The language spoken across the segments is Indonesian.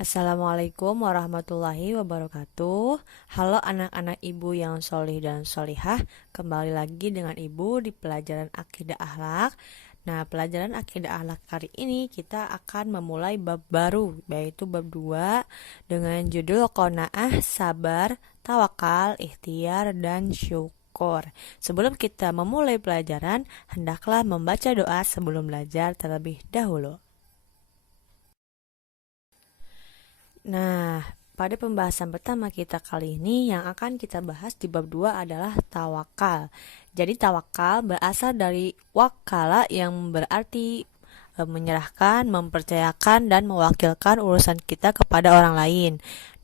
Assalamualaikum warahmatullahi wabarakatuh. Halo anak-anak ibu yang solih dan solihah. Kembali lagi dengan ibu di pelajaran akidah akhlak. Nah, pelajaran akidah akhlak kali ini kita akan memulai bab baru, yaitu bab 2 dengan judul qanaah, sabar, tawakal, ikhtiar, dan syukur. Sebelum kita memulai pelajaran, hendaklah membaca doa sebelum belajar terlebih dahulu. Nah, pada pembahasan pertama kita kali ini yang akan kita bahas di bab 2 adalah tawakal. Jadi tawakal berasal dari wakala yang berarti menyerahkan, mempercayakan, dan mewakilkan urusan kita kepada orang lain.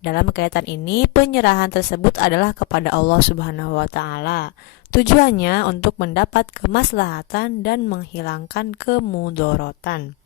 Dalam kaitan ini, penyerahan tersebut adalah kepada Allah Subhanahu wa taala. Tujuannya untuk mendapat kemaslahatan dan menghilangkan kemudorotan.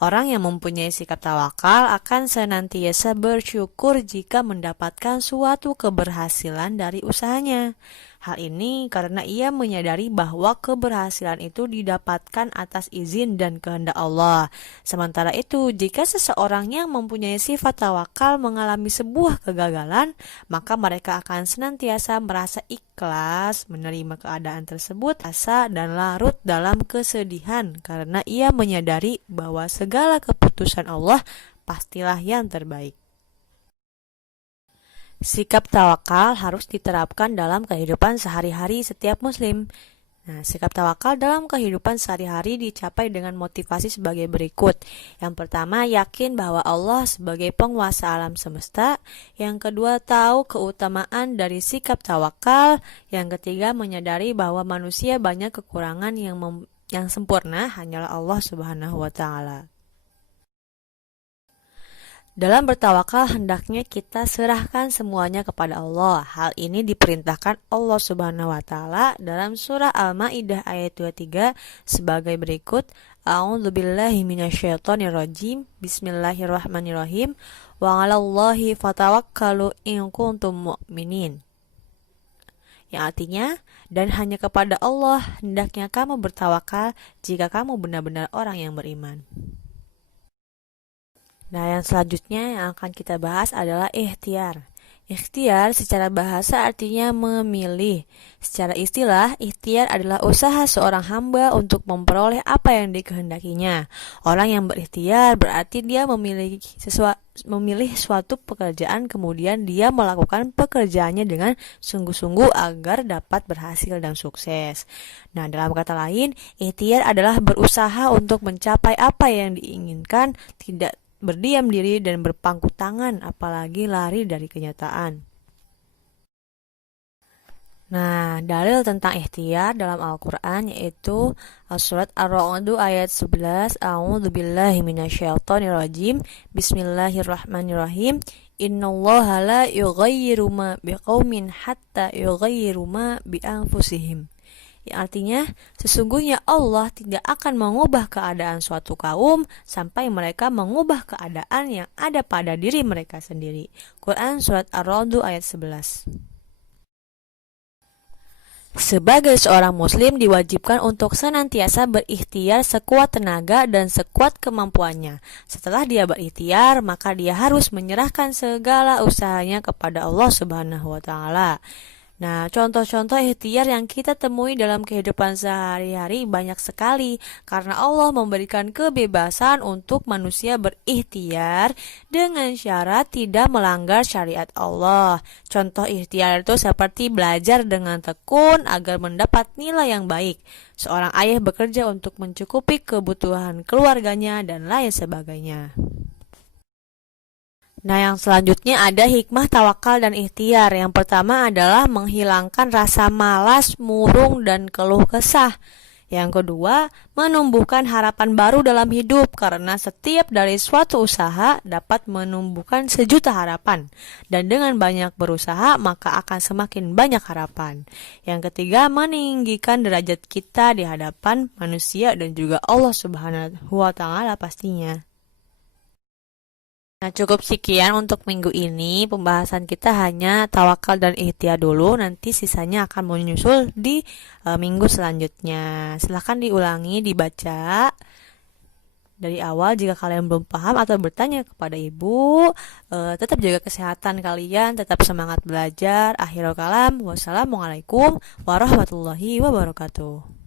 Orang yang mempunyai sikap tawakal akan senantiasa bersyukur jika mendapatkan suatu keberhasilan dari usahanya. Hal ini karena ia menyadari bahwa keberhasilan itu didapatkan atas izin dan kehendak Allah. Sementara itu, jika seseorang yang mempunyai sifat tawakal mengalami sebuah kegagalan, maka mereka akan senantiasa merasa ikhlas menerima keadaan tersebut, asa dan larut dalam kesedihan karena ia menyadari bahwa segala keputusan Allah pastilah yang terbaik. Sikap tawakal harus diterapkan dalam kehidupan sehari-hari setiap muslim. Nah, sikap tawakal dalam kehidupan sehari-hari dicapai dengan motivasi sebagai berikut. Yang pertama, yakin bahwa Allah sebagai penguasa alam semesta. Yang kedua, tahu keutamaan dari sikap tawakal. Yang ketiga, menyadari bahwa manusia banyak kekurangan yang sempurna hanyalah Allah Subhanahu wa taala. Dalam bertawakal hendaknya kita serahkan semuanya kepada Allah. Hal ini diperintahkan Allah Subhanahu wa taala dalam surah Al-Maidah ayat 23 sebagai berikut. A'udzubillahi minasyaitonirrajim. Bismillahirrahmanirrahim. Wa 'alallahi fatawakkalu in kuntum mu'minin. Yang artinya, dan hanya kepada Allah hendaknya kamu bertawakal jika kamu benar-benar orang yang beriman. Nah, yang selanjutnya yang akan kita bahas adalah ikhtiar. Ikhtiar secara bahasa artinya memilih. Secara istilah, ikhtiar adalah usaha seorang hamba untuk memperoleh apa yang dikehendakinya. Orang yang berikhtiar berarti dia memilih suatu pekerjaan, kemudian dia melakukan pekerjaannya dengan sungguh-sungguh agar dapat berhasil dan sukses. Nah, dalam kata lain, ikhtiar adalah berusaha untuk mencapai apa yang diinginkan, tidak berdiam diri dan berpangku tangan, apalagi lari dari kenyataan. Nah, dalil tentang ikhtiar dalam Al-Quran yaitu surat Ar-Ra'd ayat 11. A'udzubillahi minasyaitonirrajim. Bismillahirrahmanirrahim. Innallaha la yughayyiru ma biqaumin hatta yughayyiru ma bi anfusihim. Yang artinya, sesungguhnya Allah tidak akan mengubah keadaan suatu kaum sampai mereka mengubah keadaan yang ada pada diri mereka sendiri. Quran Surat Ar-Ra'd ayat 11. Sebagai seorang muslim diwajibkan untuk senantiasa berikhtiar sekuat tenaga dan sekuat kemampuannya. Setelah dia berikhtiar, maka dia harus menyerahkan segala usahanya kepada Allah Subhanahu wa taala. Nah, contoh-contoh ikhtiar yang kita temui dalam kehidupan sehari-hari banyak sekali karena Allah memberikan kebebasan untuk manusia berikhtiar dengan syarat tidak melanggar syariat Allah. Contoh ikhtiar itu seperti belajar dengan tekun agar mendapat nilai yang baik. Seorang ayah bekerja untuk mencukupi kebutuhan keluarganya dan lain sebagainya. Nah, yang selanjutnya ada hikmah tawakal dan ikhtiar. Yang pertama adalah menghilangkan rasa malas, murung, dan keluh kesah. Yang kedua, menumbuhkan harapan baru dalam hidup karena setiap dari suatu usaha dapat menumbuhkan sejuta harapan. Dan dengan banyak berusaha, maka akan semakin banyak harapan. Yang ketiga, meninggikan derajat kita di hadapan manusia dan juga Allah Subhanahu wa taala pastinya. Nah, cukup sekian untuk minggu ini. Pembahasan kita hanya tawakal dan ikhtiar dulu. Nanti sisanya akan menyusul di minggu selanjutnya. Silahkan diulangi, dibaca. Dari awal, jika kalian belum paham atau bertanya kepada ibu, tetap jaga kesehatan kalian, tetap semangat belajar. Akhirul kalam, wassalamualaikum warahmatullahi wabarakatuh.